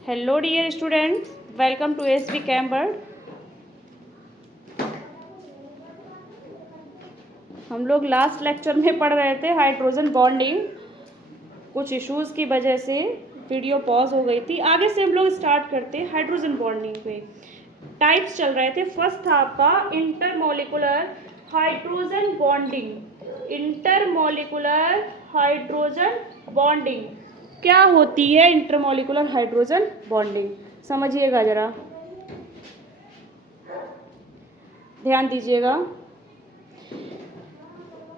Hello dear students, welcome to S B कैम्बर्ड। हम लोग लास्ट लेक्चर में पढ़ रहे थे हाइड्रोजन बॉन्डिंग। कुछ इश्यूज़ की वजह से वीडियो पॉज हो गई थी। आगे से हम लोग स्टार्ट करते हैं हाइड्रोजन बॉन्डिंग पे। टाइप्स चल रहे थे। फर्स्ट था आपका intermolecular hydrogen bonding. Intermolecular hydrogen bonding क्या होती है? इंटरमोलिकुलर हाइड्रोजन बॉन्डिंग समझिएगा, जरा ध्यान दीजिएगा।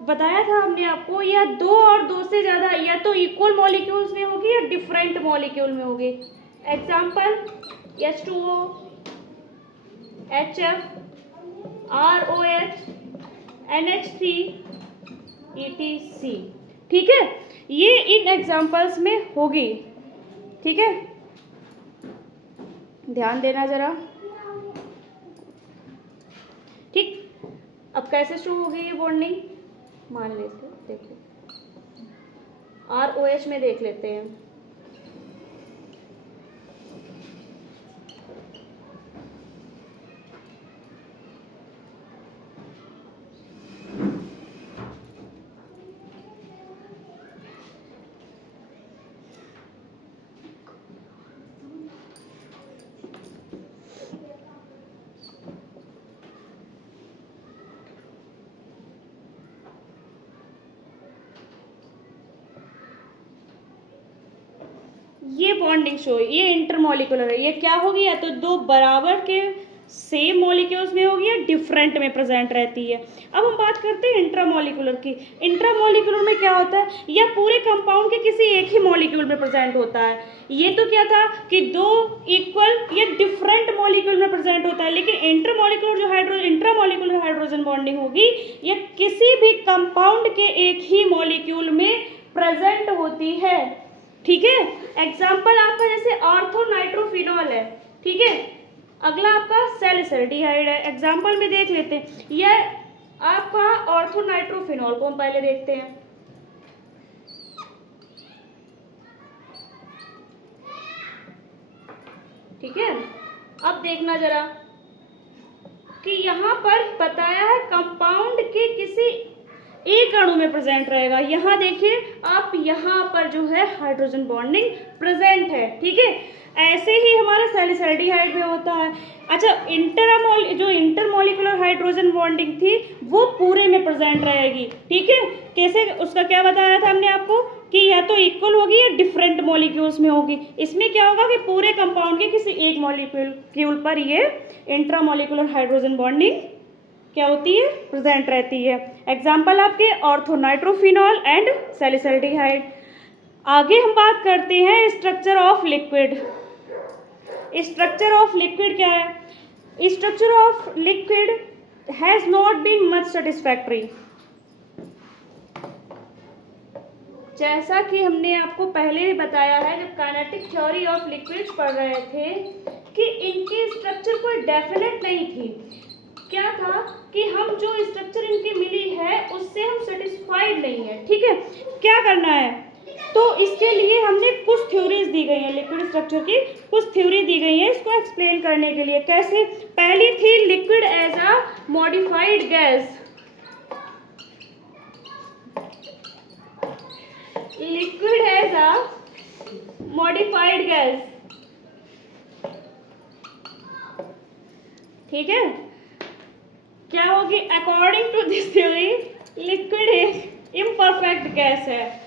बताया था हमने आपको, या दो और दो से ज़्यादा या तो इक्वल मॉलिक्यूल्स में होगी या डिफरेंट मॉलिक्यूल में होगी। Example H2O, HF, ROH, NH3, ETC। ठीक है, ये इन एग्जाम्पल्स में होगी। ठीक है, ध्यान देना जरा। ठीक, अब कैसे शुरू होगी ये बॉन्डिंग मान लेते, देखो ROH में देख लेते हैं। ये बॉन्डिंग शो, ये इंटरमॉलिकुलर है। ये क्या होगी? या तो दो बराबर के सेम मॉलिक्यूल्स में होगी या डिफरेंट में प्रेजेंट रहती है। अब हम बात करते हैं इंट्रामॉलिकुलर की। इंट्रामॉलिकुलर में क्या होता है? या पूरे कंपाउंड के किसी एक ही मॉलिक्यूल में प्रेजेंट होता है। ये तो क्या था कि दो इक्वल या डिफरेंट मॉलिक्यूल में प्रेजेंट होता है। लेकिन इंटरमॉलिकुलर जो इंट्रामॉलिकुलर हाइड्रोजन बॉन्डिंग होगी, ये किसी भी कंपाउंड के एक ही मॉलिक्यूल में प्रेजेंट होती है। ठीक है, एग्जाम्पल आपका जैसे ऑर्थोनाइट्रोफिनॉल है। ठीक है, अगला आपका सैलिसल्डिहाइड है। एग्जाम्पल में देख लेते हैं, यह आपका ऑर्थोनाइट्रोफिनॉल को हम पहले देखते हैं। ठीक है, अब देखना जरा कि यहाँ पर बताया है कंपाउंड के किसी एक अणु में प्रेजेंट रहेगा। यहाँ देखिए आप, यहाँ पर जो है हाइड्रोजन बॉन्डिंग प्रेजेंट है। ठीक है, ऐसे ही हमारा सैलिसल्डिहाइड में होता है। अच्छा, जो इंटरमॉलिकुलर हाइड्रोजन बॉन्डिंग थी वो पूरे में प्रेजेंट रहेगी। ठीक है, कैसे? उसका क्या बताया था हमने आपको कि या तो इक्वल होगी या डिफरेंट मॉलिक्यूल्स में होगी। इसमें क्या होगा कि पूरे कंपाउंड के किसी एक मॉलिक्यूल पर ये इंट्रामॉलिकुलर हाइड्रोजन बॉन्डिंग क्या होती है? प्रेजेंट रहती है। एग्जाम्पल आपके ऑर्थोनाइट्रोफिनॉल एंड सैलिसल्डिहाइड। आगे हम बात करते हैं structure of liquid. Structure of liquid क्या है? Structure of liquid has not been much satisfactory. जैसा कि हमने आपको पहले ही बताया है जब काइनेटिक थ्योरी ऑफ लिक्विड्स पढ़ रहे थे कि इनकी स्ट्रक्चर कोई डेफिनेट नहीं थी। क्या था कि हम जो स्ट्रक्चर इनकी मिली है उससे हम सेटिस्फाइड नहीं है। ठीक है, क्या करना है? तो इसके लिए हमने कुछ थ्योरीज दी गई हैं, लिक्विड स्ट्रक्चर की कुछ थ्योरी दी गई है इसको एक्सप्लेन करने के लिए। कैसे? पहली थी liquid as a modified gas. Liquid as a modified gas. ठीक है, क्या होगी? According to this theory liquid एक इम्परफेक्ट गैस है।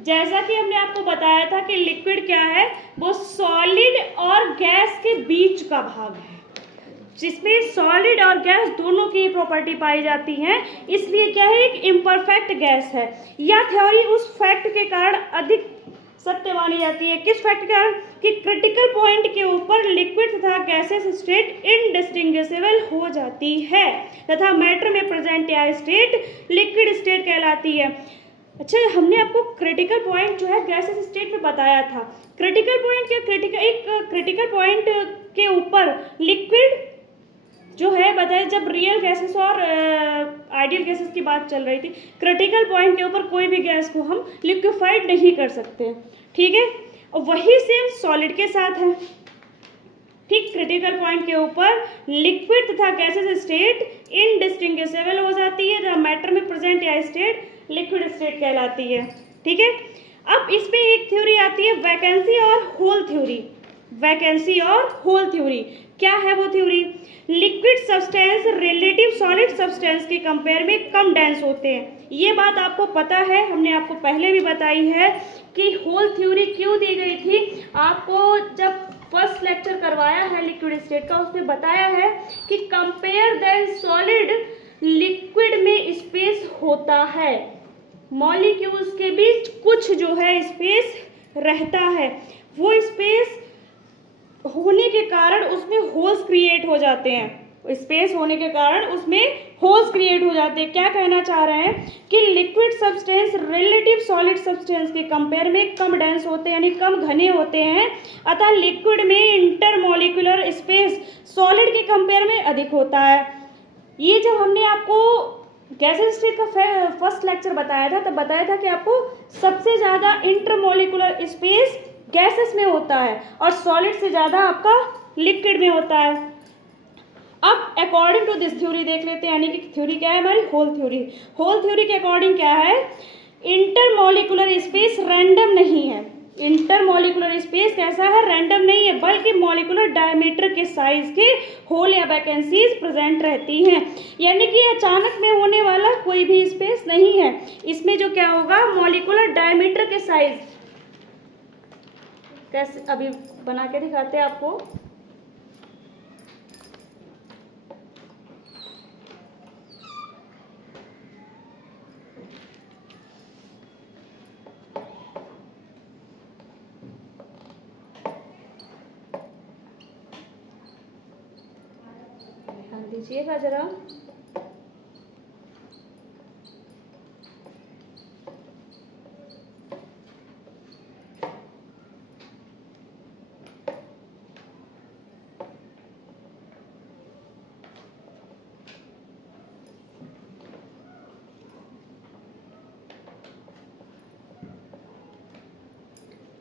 जैसा कि हमने आपको बताया था कि लिक्विड क्या है? वो सॉलिड और गैस के बीच का भाग है, जिसमें सॉलिड और गैस दोनों की प्रॉपर्टी पाई जाती है। इसलिए क्या है? एक इम्परफेक्ट गैस है। यह थ्योरी उस फैक्ट के कारण अधिक सत्य मानी जाती है। किस फैक्ट के कारण? कि क्रिटिकल पॉइंट के ऊपर लिक्विड तथा गैसेस स्टेट इनडिस्टिंग्विशेबल हो जाती है तथा मैटर में प्रेजेंट यह स्टेट लिक्विड स्टेट कहलाती है। अच्छा, हमने आपको क्रिटिकल पॉइंट जो है गैसेस स्टेट में बताया था। क्रिटिकल पॉइंट क्या? एक क्रिटिकल पॉइंट के ऊपर लिक्विड जो है बताए, जब रियल गैसेस और आइडियल गैसेस की बात चल रही थी, क्रिटिकल पॉइंट के ऊपर कोई भी गैस को हम लिक्विफाइड नहीं कर सकते। ठीक है, और वही सेम सॉलिड के साथ है। ठीक, क्रिटिकल पॉइंट के ऊपर लिक्विड तथा गैसेस स्टेट इनडिस्टिंग्विशेबल हो जाती है, जब मैटर में प्रेजेंट या स्टेट लिक्विड स्टेट कहलाती है। ठीक है, अब इसमें एक थ्योरी आती है वैकेंसी और होल थ्योरी। वैकेंसी और होल थ्योरी क्या है वो theory? Liquid substance relative solid substance के कंपेयर में कम डेंस होते हैं। ये बात आपको पता है, हमने आपको पहले भी बताई है कि होल थ्योरी क्यों दी गई थी। आपको जब फर्स्ट लेक्चर करवाया है लिक्विड स्टेट का, उसमें बताया है कि कंपेयर देन सॉलिड, लिक्विड में स्पेस होता है, मॉलिक्यूल्स के बीच कुछ जो है स्पेस रहता है, वो स्पेस होने के कारण उसमें होल्स क्रिएट हो जाते हैं। स्पेस होने के कारण उसमें होल्स क्रिएट हो जाते हैं। क्या कहना चाह रहे हैं कि liquid substance relative solid substance के कंपेयर में कम डेंस होते हैं, यानी कम घने होते हैं, अतः लिक्विड में इंटरमॉलिक्यूलर स्पेस सॉलिड के कंपेयर में अधिक होता है। ये जब हमने आपको गैसेस स्टेट का फर्स्ट लेक्चर बताया था, तब बताया था कि आपको सबसे ज़्यादा इंटरमॉलिक्यूलर स्पेस गैसेस में होता है और सॉलिड से ज़्यादा आपका लिक्विड में होता है। अब अकॉर्डिंग टू दिस थ्योरी देख लेते हैं, यानी कि थ्योरी क्या है हमारी? Whole theory. होल थ्योरी के अकॉर्डिंग क्या है? इंटरमॉलिक्यूलर स्पेस रैंडम नहीं है। इंटरमॉलिक्यूलर स्पेस कैसा है? रैंडम नहीं है, बल्कि मॉलिक्यूलर डायमीटर के साइज के होल या वैकेंसीज प्रेजेंट रहती हैं। यानी कि अचानक में होने वाला कोई भी स्पेस नहीं है। इसमें जो क्या होगा, मॉलिक्यूलर डायमीटर के साइज, कैसे अभी बना के दिखाते हैं आपको। ध्यान दीजिएगा जरा।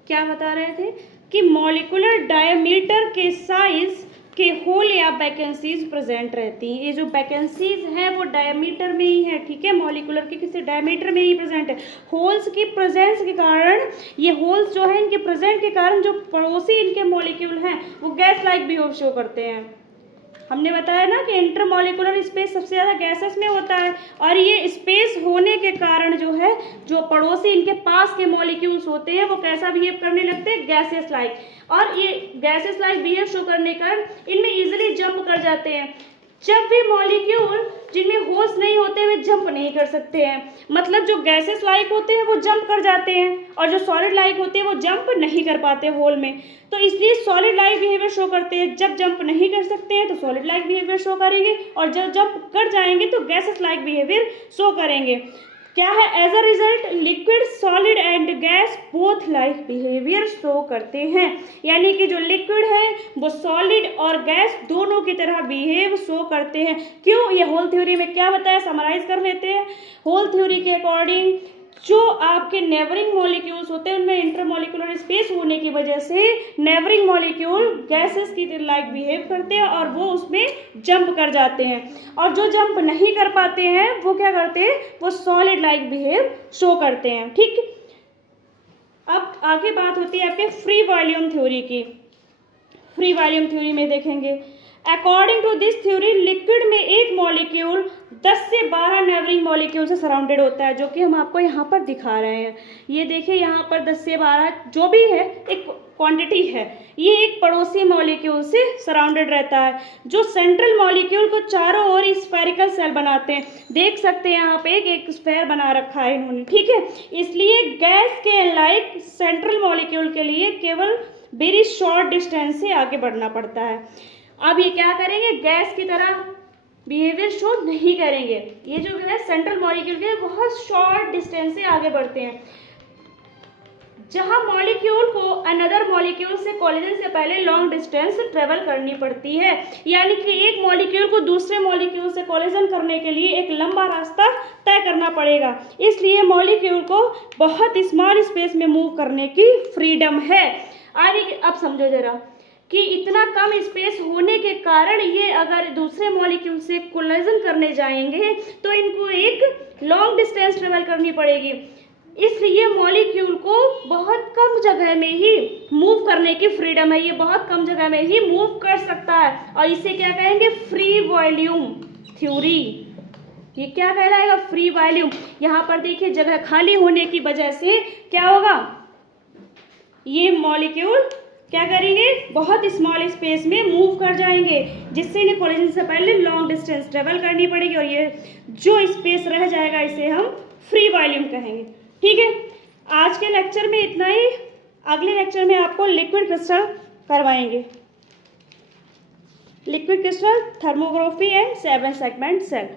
क्या बता रहे थे कि मॉलिक्यूलर डायमीटर के साइज के होल या वैकेंसीज प्रेजेंट रहती हैं। ये जो वैकेंसीज हैं वो डायमीटर में ही है। ठीक है, मॉलिक्यूलर के किसी डायमीटर में ही प्रेजेंट है। होल्स की प्रेजेंस के कारण, ये होल्स जो है इनके प्रेजेंट के कारण जो पड़ोसी इनके मॉलिक्यूल हैं वो गैस लाइक बिहेव शो करते हैं। हमने बताया ना कि इंटरमॉलिक्यूलर स्पेस सबसे ज़्यादा गैसेस में होता है, और ये स्पेस होने के कारण जो है, जो पड़ोसी इनके पास के मॉलिक्यूल्स होते हैं वो कैसा बिहेव करने लगते हैं? Gases like. और ये गैसेस लाइक बिहेव शो करने के कारण इनमें इजीली जंप कर जाते हैं। जब भी मॉलिक्यूल जिनमें होल्स नहीं होते वे जंप नहीं कर सकते हैं, मतलब जो गैसेस लाइक होते हैं वो जंप कर जाते हैं, और जो सॉलिड लाइक होते हैं वो जंप नहीं कर पाते होल में। तो इसलिए सॉलिड लाइक बिहेवियर शो करते हैं। जब जंप नहीं कर सकते हैं तो सॉलिड लाइक बिहेवियर शो करेंगे, और जब जंप कर जाएंगे तो गैसेस लाइक बिहेवियर शो करेंगे। क्या है? As a result liquid, solid and gas both like behaviour show करते हैं। यानी कि जो लिक्विड है वो सॉलिड और गैस दोनों की तरह बिहेव शो करते हैं। क्यों? ये होल थ्योरी में क्या बताया, समराइज कर लेते हैं। होल थ्योरी के अकॉर्डिंग जो आपके नेबरिंग मॉलिक्यूल्स होते हैं उनमें इंटरमॉलिक्यूलर स्पेस होने की वजह से नेबरिंग मॉलिक्यूल गैसेस की लाइक बिहेव करते हैं और वो उसमें जंप कर जाते हैं, और जो जंप नहीं कर पाते हैं वो क्या करते हैं? वो सॉलिड लाइक बिहेव शो करते हैं। ठीक, अब आगे बात होती है आपके फ्री वॉल्यूम थ्योरी की। फ्री वॉल्यूम थ्योरी में देखेंगे, according to this theory liquid में एक मॉलिक्यूल 10 से 12 नेबरिंग मॉलिक्यूल से सराउंडेड होता है, जो कि हम आपको यहाँ पर दिखा रहे हैं। ये देखिए यहाँ पर 10 से 12 जो भी है एक क्वांटिटी है, ये एक पड़ोसी मॉलिक्यूल से सराउंडेड रहता है, जो सेंट्रल मॉलिक्यूल को चारों ओर स्फेरिकल सेल बनाते हैं। देख सकते हैं यहाँ पे एक स्फेयर बना रखा है इन्होंने। ठीक है, इसलिए गैस के लाइक सेंट्रल मॉलिक्यूल के लिए केवल वेरी शॉर्ट डिस्टेंस से आगे बढ़ना पड़ता है। अब ये क्या करेंगे? गैस की तरह बिहेवियर शो नहीं करेंगे। ये जो है सेंट्रल मॉलिक्यूल के बहुत शॉर्ट डिस्टेंस से आगे बढ़ते हैं। जहां मॉलिक्यूल को अनदर मॉलिक्यूल से कोलिजन से पहले लॉन्ग डिस्टेंस ट्रेवल करनी पड़ती है, यानी कि एक मॉलिक्यूल को दूसरे मॉलिक्यूल से कोलिजन करने के लिए एक लंबा रास्ता तय करना पड़ेगा। इसलिए मॉलिक्यूल को बहुत स्मॉल स्पेस में मूव करने की फ्रीडम है। अब समझो जरा कि इतना कम स्पेस होने के कारण ये अगर दूसरे मॉलिक्यूल से कोलिजन करने जाएंगे तो इनको एक लॉन्ग डिस्टेंस ट्रेवल करनी पड़ेगी। इसलिए मॉलिक्यूल को बहुत कम जगह में ही मूव करने की फ्रीडम है, ये बहुत कम जगह में ही मूव कर सकता है और इसे क्या कहेंगे, फ्री वॉल्यूम थ्योरी। ये क्या कहलाएगा, फ्री वॉल्यूम। यहाँ पर देखिए जगह खाली होने की वजह से क्या होगा, ये मॉलिक्यूल क्या करेंगे, बहुत स्मॉल स्पेस में मूव कर जाएंगे, जिससे इन्हें कोलिजन से पहले लॉन्ग डिस्टेंस ट्रेवल करनी पड़ेगी और ये जो स्पेस रह जाएगा इसे हम फ्री वॉल्यूम कहेंगे। ठीक है, आज के लेक्चर में इतना ही। अगले लेक्चर में आपको लिक्विड क्रिस्टल करवाएंगे, liquid crystal thermography and 7 segment cell.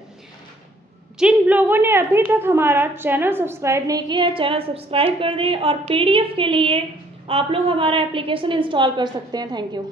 जिन लोगों ने अभी तक हमारा चैनल सब्सक्राइब नहीं किया है, चैनल सब्सक्राइब कर दें और PDF के लिए आप लोग हमारा एप्लीकेशन इंस्टॉल कर सकते हैं। Thank you.